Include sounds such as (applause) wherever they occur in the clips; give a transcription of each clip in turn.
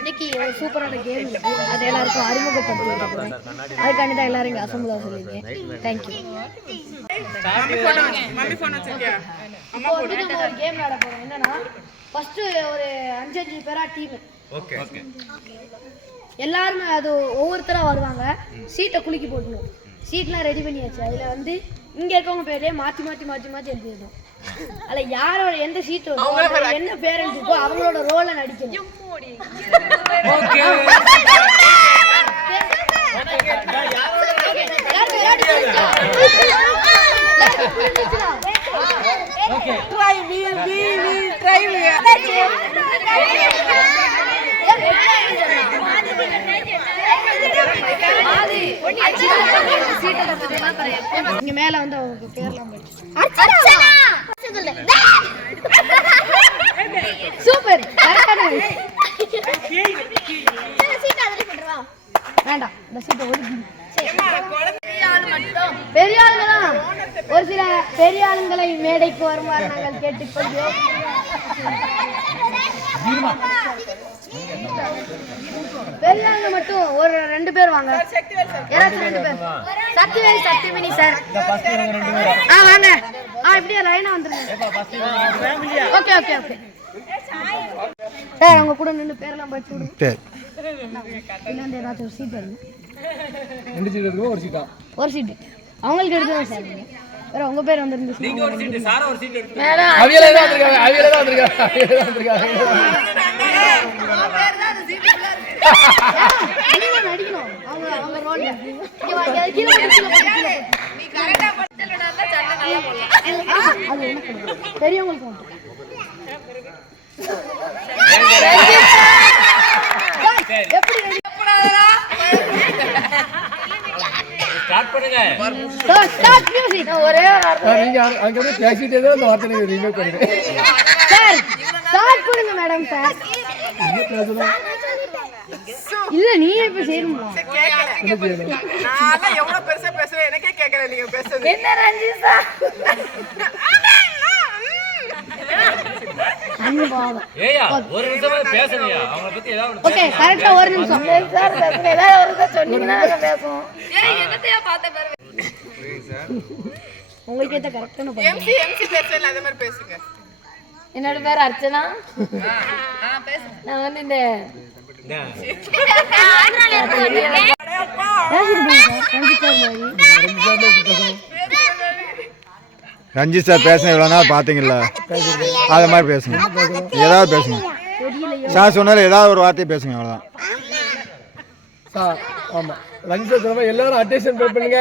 இன்னைக்கு ஒரு சூப்பரான கேம் இருக்கு. அது எல்லாருக்கும் அறிமுகப்படுத்தி அதுக்காண்டி தான் எல்லாரும் இங்கே அசம்பிள் ஆக சொல்லியிருக்கேன் தேங்க்யூ இப்போ வந்து நம்ம ஒரு கேம் விளையாட போறோம். என்னன்னா ஃபர்ஸ்ட் ஒரு அஞ்சு அஞ்சு பேரா டீம் ஓகே எல்லாருமே அது ஒவ்வொருத்தரா வருவாங்க. சீட்டை குலுக்கி போட்டணும் சீட்லாம் ரெடி பண்ணியாச்சு. அதுல வந்து இங்க இருக்கவங்க பேரே மாத்தி மாத்தி மாத்தி மாத்தி எழுதிடணும். அதுல யாரோட எந்த சீட் என்ன பேர் இருக்கோ அவங்களோட ரோலை நடிக்கணும். முடிச்சா? ஓகே. இங்க மேல வந்து அவங்க பேர்லாம் சூப்பர். வேண்டாம். இந்த சீட்டை ஒதுக்கி. பெரிய ஆளுங்களா ஒரு சில பெரிய ஆளுங்களை மேடைக்கு வருமாறு நாங்கள் கேட்டுக்கொள்கிறோம். பெரிய ஆளுங்க மட்டும் ஒரு ரெண்டு பேர் வாங்க. யாராச்சும் ரெண்டு பேர்? சக்திவேலி சக்திவேணி சார் ஆ வாங்க. ஆ இப்படியே லைனா வந்துருங்க. ஓகே ஓகே ஓகே சார் அவங்க கூட நின்று பேரெல்லாம் படிச்சு விடுங்க. இல்லாண்ட ஏதாச்சும் ஒரு சீட் வருங்க ரெண்டு சீட் இருக்கும் ஒரு சீட்டா ஒரு சீட்டு அவங்களுக்கு எடுத்துதான் சார். வேற உங்க பேர் வந்திருந்து நீங்க ஒரு சீட் சார ஒரு சீட் எடுத்து அவியலே தான் வந்திருக்காங்க அவியலே தான் வந்திருக்காங்க அவியலே தான் வந்திருக்காங்க நீங்க நடிக்கணும். அவங்க அவங்க ரோல் இங்க வாங்க கீழே கீழே பெரியவங்களுக்கு. ஒரே பேசிட்டே தான் அந்த வார்த்தை ரிமேக் பண்ணுங்க. மேடம் சார் இல்ல நீ இப்ப நான்லாம் எவ்வளவு பெருசா பேசுறேன் எனக்கே கேட்கல நீங்க பேசுறது. என்ன ரஞ்சிதா? ஏயா ஒரு நிமிஷமா பேசணுயா அவங்கள பத்தி ஏதாவது ஒண்ணு ஓகே கரெக்டா ஒரு நிமிஷம். சார் பேசுங்க ஏதாவது ஒரு இதை சொன்னீங்கன்னா நாங்க பேசுவோம். உங்களுக்கு ஏத்த கரெக்டான பண்ணு எம்சி எம்சி பேசல அதே மாதிரி பேசுங்க. என்னோட பேர் அர்ச்சனா. நான் வந்து இந்த ரஞ்சித் சார் பேசுன இவ்வளோ நாள் பார்த்தீங்கல்ல? அது மாதிரி பேசுங்க. ஏதாவது பேசுங்க. சார் சொன்னாலும் ஏதாவது ஒரு வார்த்தையை பேசுங்க அவ்வளோதான் சார் ஆமா. லஞ்ச் சொல்ற மாதிரி எல்லாரும் அட்டென்ஷன் பே பண்ணுங்க.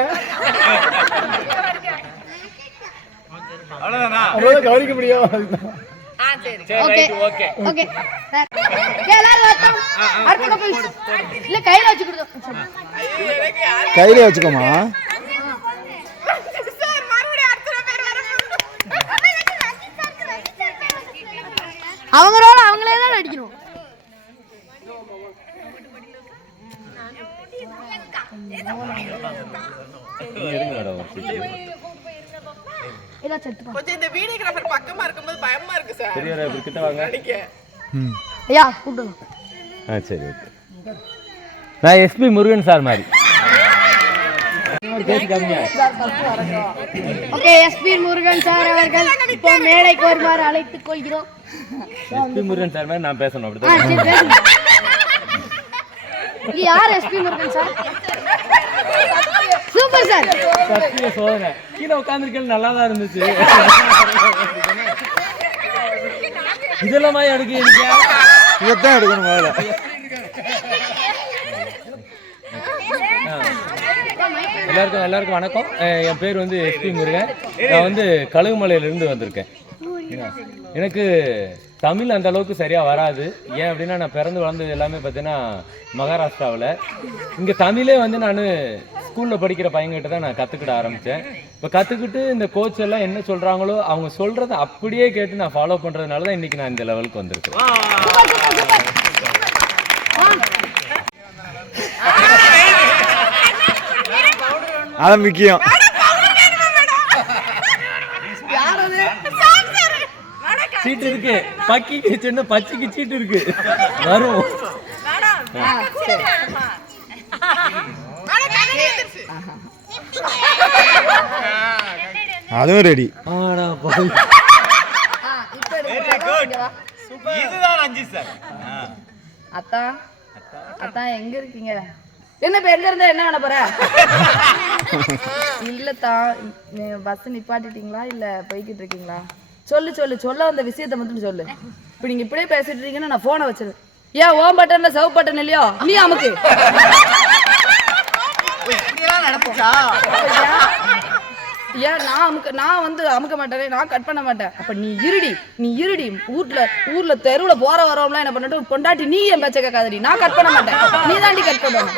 அவ்வளவுதான்? கவனிக்க முடியும். சரி. ஓகே ஓகே ஓகே இல்ல கையில வச்சு கொடுத்தோம் கையிலே வச்சுக்கோமா? சார் மறுபடியும் அடுத்த பேர் வர அவங்க ரோல அவங்களே தான் எடுத்துக்கோ கொஞ்சம் இந்த வீடியோகிராஃபர் பக்கமா இருக்கும்போது பயமா இருக்கு சார். கிட்ட வாங்க. ஐயா கூப்பிடணும் ஆ சரி ஓகே. நான் எஸ்பி முருகன் சார் மாதிரி. ஓகே எஸ்பி முருகன் சார் அவர்கள் இப்போ மேடைக்கு வருமாறு அழைத்துக் கொள்கிறோம். எஸ்பி முருகன் சார் மாதிரி நான் பேசணும் அப்படிதான் இது யார் SP Murugan sir? Super sir. சத்திய சோதனை. கீழே உட்காந்துருக்கேன் நல்லா தான் இருந்துச்சு. இதெல்லாம் எடுக்க இதைத்தான் எடுக்கணும் முதல்ல. எல்லாருக்கும் எல்லாருக்கும் வணக்கம். என் பேர் வந்து எஸ்பி முருகன். நான் வந்து கழுகுமலையிலேருந்து வந்திருக்கேன். எனக்கு தமிழ் அந்த அளவுக்கு சரியாக வராது. ஏன் அப்படின்னா நான் பிறந்து வளர்ந்தது எல்லாமே பார்த்தீங்கன்னா மகாராஷ்டிராவில். இங்கே தமிழே வந்து நான் ஸ்கூலில் படிக்கிற பையன்கிட்ட தான் நான் கற்றுக்கிட ஆரம்பித்தேன் இப்போ கற்றுக்கிட்டு இந்த கோச் எல்லாம் என்ன சொல்கிறாங்களோ அவங்க சொல்கிறத அப்படியே கேட்டு நான் ஃபாலோ பண்ணுறதுனால தான் இன்றைக்கி நான் இந்த லெவலுக்கு வந்திருக்கேன். அதான் முக்கியம். சீட்டு இருக்கு. பக்கிக்கு சின்ன பச்சைக்கு சீட்டு இருக்கு. வரும். அதுவும் ரெடி. அத்தா அத்தா எங்க இருக்கீங்க? என்ன இப்ப எங்க இருந்தா என்ன பண்ண போற? (laughs) இல்லத்தா பஸ் நிப்பாட்டிட்டீங்களா? இல்ல போய்கிட்டு இருக்கீங்களா? சொல்லு சொல்லு சொல்ல வந்த விஷயத்த மட்டும் சொல்லு. இப்ப நீங்க இப்படியே பேசிட்டு இருக்கீங்கன்னா நான் போனை வச்சிரு ஏன் ஓம் பட்டன்ல சவ் பட்டன் இல்லையோ? நீ அமுக்கு. ஏன் நான் அமுக்க நான் வந்து அமுக்க மாட்டேனே நான் கட் பண்ண மாட்டேன். அப்ப நீ இருடி நீ இருடி. ஊர்ல ஊர்ல தெருவுல போற வரவங்களாம் என்ன பண்ணட்டும் பொண்டாட்டி நீ என் பேச்ச கேட்காதடி. நான் கட் பண்ண மாட்டேன். நீ தாண்டி கட் பண்ணணும்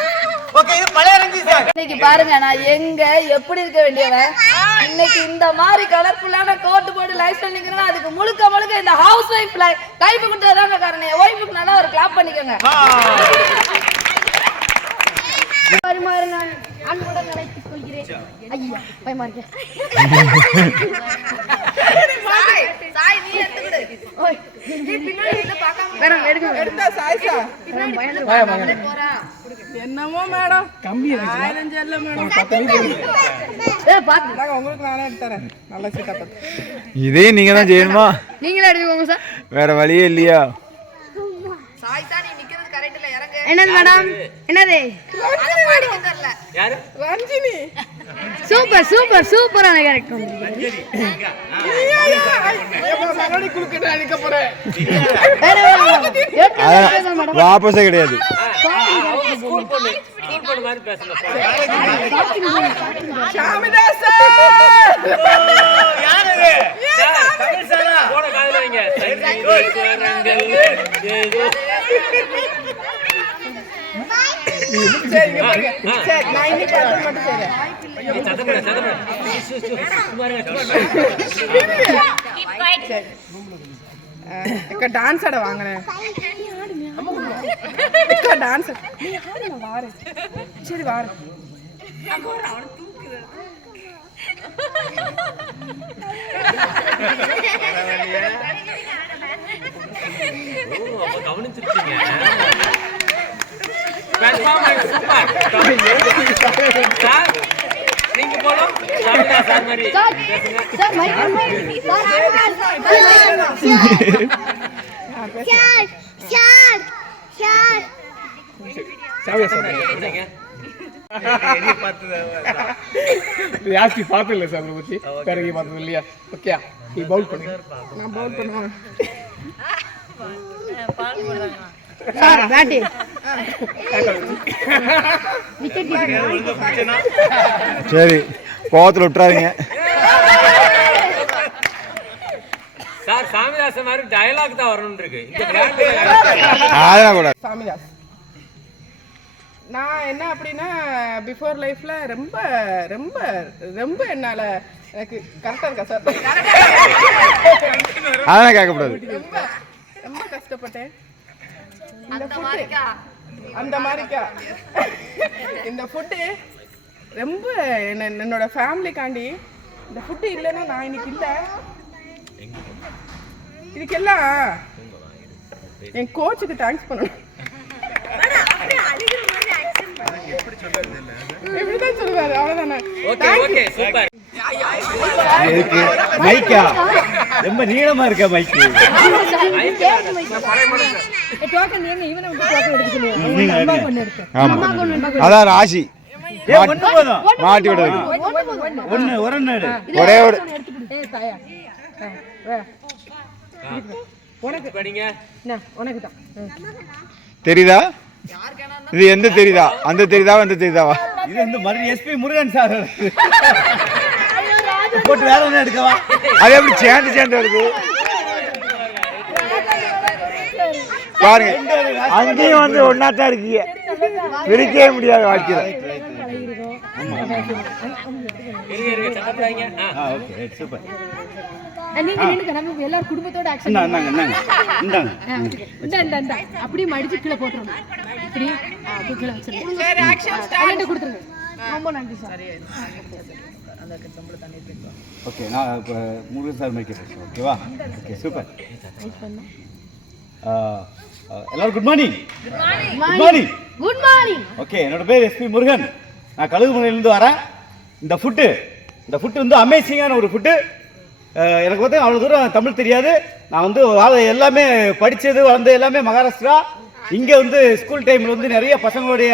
இன்னைக்கு பாருங்க நான் எங்க எப்படி இருக்க வேண்டியவன்? இன்னைக்கு இந்த மாதிரி கலர்ஃபுல்லான கோட் போட்டு லைஃப் பண்ணிக்கிறேன்னா அதுக்கு முழுக்க முழுக்க இந்த ஹவுஸ் ஒய்ஃப் லைஃப் கொடுத்ததாங்க காரணம் ஒய்ஃபுக்கு நல்லா ஒரு கிளாப் பண்ணிக்கோங்க. பரிமாறு நான் அன்புடன் கொள்கிறேன். ஐயா பயமா என்னமோ மேடம் கம்பி பதினஞ்சு இல்ல மேடம் உங்களுக்கு நானே எடுத்து தரேன் நல்ல இதே நீங்க தான் செய்யணுமா நீங்களே எடுத்துக்கோங்க சார் வேற வழியே இல்லையா என்னது மேடம் என்னது யாரு ரஞ்சினி சூப்பர் சூப்பர் சூப்பரான கேரக்டர். வாபஸே கிடையாது சரி பாருங்க. சரி நான் இன்னைக்கு மட்டும் செய்றேன். எக்க டான்ஸ் ஆட வாங்கினேன் டான்ஸ் நான் சரி அப்ப கவனிச்சிருக்கீங்க. சூப்பர். ஜாஸ்தி பார்த்தது இல்லை சார் பற்றி பிறகு பார்த்தது இல்லையா ஓகே நீ பவுல் பண்ணு நான் பவுல் பண்ணுவேன் சார் பேட்டி சரி கோவத்தில் விட்டுறாதீங்க. சார் சாமிதாசன் மாதிரி டயலாக் தான் வரணும் இருக்கு. கூட (laughs) சாமிதாஸ். நான் என்ன அப்படின்னா பிஃபோர் லைஃப்ல ரொம்ப ரொம்ப ரொம்ப என்னால எனக்கு கரெக்டா இருக்கா சார்? அதெல்லாம் கேட்கக்கூடாது. ரொம்ப ரொம்ப கஷ்டப்பட்டேன். இந்த ஃபுட்டு அந்த மாதிரிக்கா இந்த ஃபுட்டு ரொம்ப என்ன என்னோட ஃபேமிலிக்காண்டி இந்த ஃபுட்டு இல்லைன்னா நான் இன்னைக்கு இல்லை. இதுக்கெல்லாம் என் கோச்சுக்கு தேங்க்ஸ் பண்ணணும். இப்படிதான் சொல்லுவாரு? அவ்வளவுதானே. சூப்பர் மைக்கா ரொம்ப நீளமா இருக்க மைக்கு ஆமா அதான் ராசி. மாட்டி விடுறது ஒன்று ஒரு ஒரே ஒரு படிங்க தெரியுதா? இது எந்த தெரியுதா? அந்த தெரியுதா? அந்த தெரியுதாவா? இது வந்து மறுபடியும் எஸ்பி முருகன் சார். போட்டு வேற ஒன்று எடுக்கவா? அது எப்படி சேர்ந்து சேர்ந்து வருது? பாருங்க அங்கேயும் வந்து ஒன்னா தான் இருக்கீங்க. பிரிக்கவே முடியாது வாழ்க்கையில. அப்படியே மடிச்சு கீழே போட்டுருங்க இப்படி சரி. ஓகே நான் இப்போ முருகன் சார் மாதிரி பேசுகிறேன் ஓகேவா ஓகே சூப்பர் எல்லாரும் good morning good morning good morning okay என்னோட பேர் எஸ்பி முருகன். நான் கழுகுமலையிலேருந்து வரேன். இந்த ஃபுட்டு இந்த ஃபுட்டு வந்து அமேசிங்கான ஒரு ஃபுட்டு எனக்கு வந்து அவ்வளோ தூரம் தமிழ் தெரியாது. நான் வந்து வாழ எல்லாமே படித்தது வளர்ந்தது எல்லாமே மகாராஷ்டிரா. இங்கே வந்து ஸ்கூல் டைமில் வந்து நிறைய பசங்களுடைய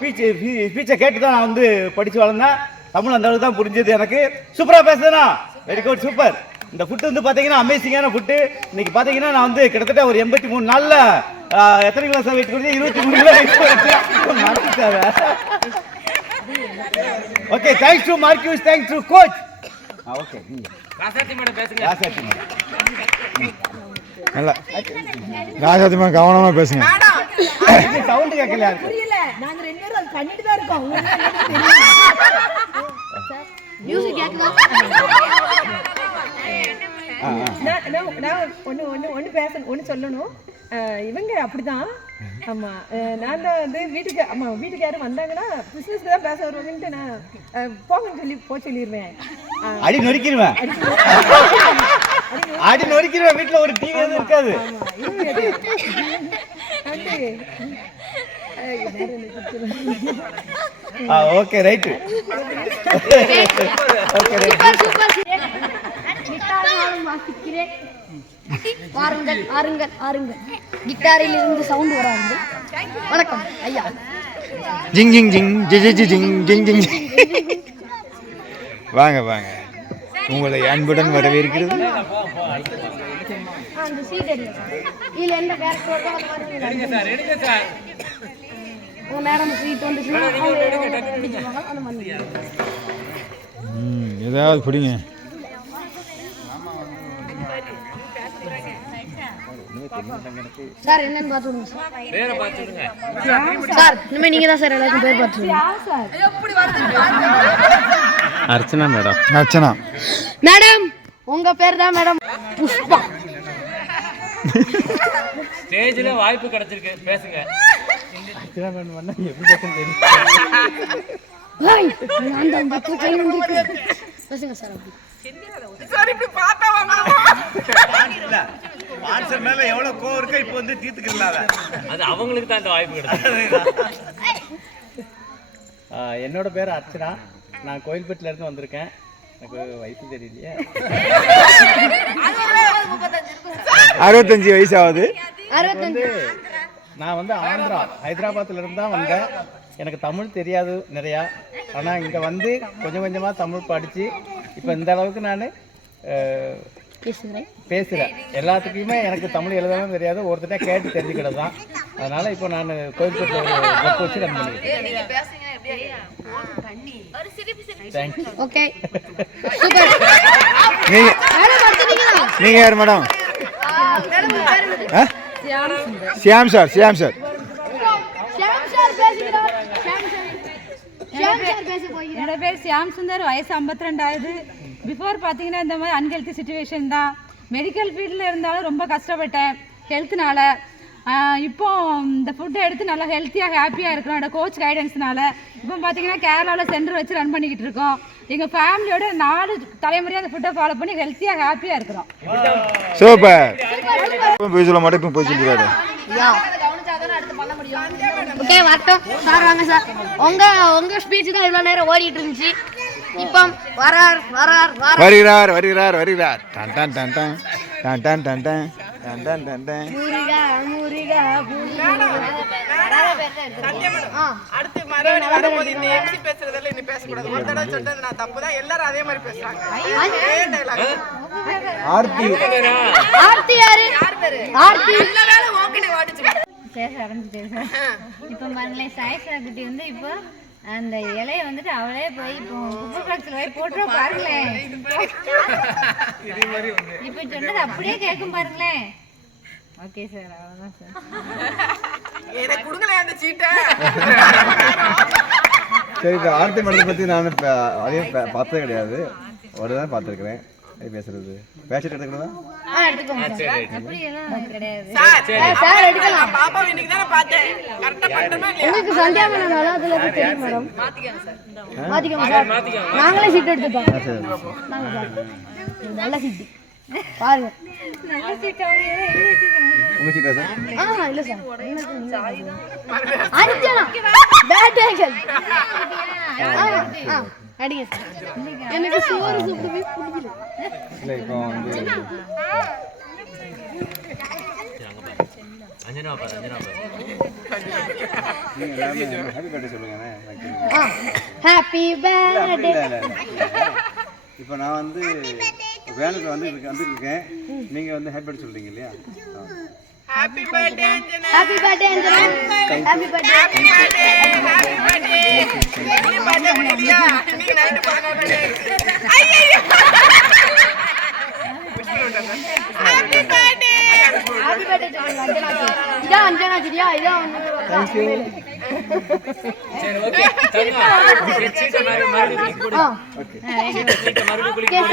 பீச் ஸ்பீச்சை கேட்டு தான் நான் வந்து படித்து வளர்ந்தேன். தமிழ் அந்த அளவுக்கு தான் புரிஞ்சது எனக்கு. சூப்பராக பேசுதுண்ணா வெரி குட் சூப்பர் இந்த ஃபுட்டு வந்து பார்த்தீங்கன்னா அமேசிங்கான ஃபுட்டு இன்னைக்கு பார்த்தீங்கன்னா நான் வந்து கிட்டத்தட்ட ஒரு எண்பத்தி மூணு நாளில் எத்தனை கிலோ சார் வெயிட் கொடுத்து இருபத்தி மூணு kilo weight மறந்துட்டாரு okay thanks to Marquez thanks to coach okay Rasathi madam பேசுங்க. ராசாத்தி மேடம். நல்லா. கவனமாக பேசுங்க. சவுண்ட் கேட்கல புரியல. நாங்க ரெண்டு பேரும் அது பண்ணிட்டு தான் இருக்கோம். மியூசிக் கேக்குதா? நான் நான் நான் ஒன்று ஒன்று ஒன்று பேச ஒன்று சொல்லணும். இவங்க அப்படிதான். ஆமா நான் தான் வந்து வீட்டுக்கு ஆமா வீட்டுக்கு யாரும் வந்தாங்கன்னா பிசினஸ்க்கு தான் பேச வருவாங்கன்ட்டு நான் போங்கன்னு சொல்லி போக சொல்லிடுவேன் அடி நொறுக்கிடுவேன். அடி நொறுக்கிடுவேன். வீட்டில் ஒரு டிவி எதுவும் இருக்காது. ஆ ஓகே ரைட்டு ஓகே வாருங்கள் ஆருங்கள் ஆருங்கள் கிட்டாரில் இருந்து சவுண்ட் வராது. வணக்கம் ஐயா. ஜிங் ஜிங் ஜிங் ஜி ஜிங் ஜிங் ஜிங். வாங்க வாங்க. உங்களை அன்புடன் வரவேற்கிறது அந்த சீட் எடுங்க. இதுல எந்த கேரக்டர் எடுங்க சார் எடுங்க சார். உங்க மேடம் சீட் வந்துச்சுன்னா ஏதாவது பிடிங்க சார் என்னன்னு பார்த்து விடுங்க சார். பேரை பார்த்துடுங்க சார் இனிமே நீங்க தான் சார் எல்லாருக்கும் பேர் பார்த்து விடுங்க. அர்ச்சனா மேடம். அர்ச்சனா. மேடம் உங்க பேர் தான் மேடம் புஷ்பா. ஸ்டேஜ்ல வாய்ப்பு கிடைச்சிருக்கு. பேசுங்க. பேசுங்க சார் அப்படி. ஆன்சர் மேல எவ்வளவு கோவம் இருக்கோ இப்போ வந்து தீர்த்துக்கலாம் அது? அவங்களுக்கு தான் இந்த வாய்ப்பு கிடைச்சிருக்கு. என்னோட பேர் அர்ச்சனா. நான் கோயில்பேட்டில இருந்து வந்திருக்கேன். எனக்கு வயசு தெரியலையே. அறுபத்தஞ்சு வயசு ஆகுது அறுபத்தஞ்சு. நான் வந்து ஆந்திரா ஹைதராபாத்ல இருந்து தான் வந்தேன். எனக்கு தமிழ் தெரியாது நிறையா. ஆனால் இங்கே வந்து கொஞ்சம் கொஞ்சமாக தமிழ் படித்து இப்போ இந்த அளவுக்கு நான் பேசுகிறேன். பேசுகிறேன் எல்லாத்துக்குமே எனக்கு தமிழ் எழுதவும் தெரியாது. ஒருத்தட்ட கேட்டு தெரிஞ்சுக்கிட்டது தான் அதனால் இப்போ நான் கோயில்பேட்டில் வச்சு ரன் பண்ணிக்கிறேன் தேங்க்ஸ் ஓகே சூப்பர் நீங்க யார் madam? Shyam sir Shyam sir. என்னோட பேர் சியாம் சுந்தர் வயசு ஐம்பத்தி ரெண்டாயிரது பிஃபோர் பார்த்தீங்கன்னா இந்த மாதிரி அன்ஹெல்த்தி சுச்சுவேஷன் தான். மெடிக்கல் ஃபீல்டில் இருந்தாலும் ரொம்ப கஷ்டப்பட்டேன். ஹெல்த்னால இப்போ இந்த ஃபுட்டை எடுத்து நல்லா ஹெல்த்தியாக ஹாப்பியாக இருக்கிறோம். என்னோட கோச் கைடன்ஸ்னால இப்போ பார்த்தீங்கன்னா கேரளாவில் சென்டர் வச்சு ரன் பண்ணிக்கிட்டு இருக்கோம். எங்கள் ஃபேமிலியோட நாலு தலைமுறையாக அந்த ஃபுட்டை ஃபாலோ பண்ணி ஹெல்த்தியாக ஹாப்பியாக இருக்கிறோம். சூப்பர். போய் சொல்ல மாட்டேன் இப்போ போய் சொல்லிடுறாரு ஓகே வரட்டும் சார் வாங்க சார். உங்க உங்க ஸ்பீச் தான் இவ்வளவு நேரம் ஓடிட்டு இருந்துச்சு. இப்போ வரார் வரார் வரார். வருகிறார் வருகிறார் வருகிறார். டன் டன் டன். டன் டன் டன் டன். அடுத்து மறுபடி வரும்போது இந்த எம்சி பேசுறதெல்லாம் இனி பேசக்கூடாது. ஒரு தடவை சொல்றது நான் தப்பு தான். எல்லாரும் அதே மாதிரி பேசுறாங்க. ஆர்த்தி. ஆர்த்தி யாரு? ஆர்த்தி. நல்ல வேளை ஓகே வாடிச்சு பேச இப்போ பாருங்களேன் குட்டி வந்து இப்போ அந்த இலைய வந்துட்டு அவளே போய் இப்போ குப்பை பாக்ஸில் போய் போட்டுற பாருங்களேன். இப்போ சொன்னது அப்படியே கேட்கும் பாருங்களேன். ஓகே சார் அவ்வளோதான் சார். எனக்கு கொடுங்களேன் அந்த சீட்டை. சரி இப்போ ஆர்த்தி மேடத்தை பற்றி நான் இப்போ அதையும் பார்த்ததே கிடையாது. ஒரு தான் பார்த்துருக்குறேன். எப்படி பேசுறது? பேசிட்டு எடுத்துக்கணும்? எனக்கு சந்தியா மேடம் நாங்களே சீட் எடுத்துப்போம் நல்ல அடிங்க எனக்கு சோறு சுத்தமே பிடிக்கல இல்லை இப்போ வந்து அஞ்சனா பாரு அஞ்சனா பாரு நீங்கள் எல்லாமே ஹாப்பி பர்த்டே இப்போ நான் வந்து வேனுக்கு வந்து இதுக்கு வந்துருக்கேன். நீங்கள் வந்து ஹாப்பி பர்த்டே சொல்கிறீங்க இல்லையா. Happy birthday Anjana. Happy birthday Anjana. Happy birthday happy birthday happy birthday நீ பர்த்டே முடியலையா? நீ நைட் பதினொரு ஐயோ happy birthday happy birthday Anjana இதான் அஞ்சனா சரியா இதான் Thank you. சரி ஓகே சீட்டை மறுபடியும்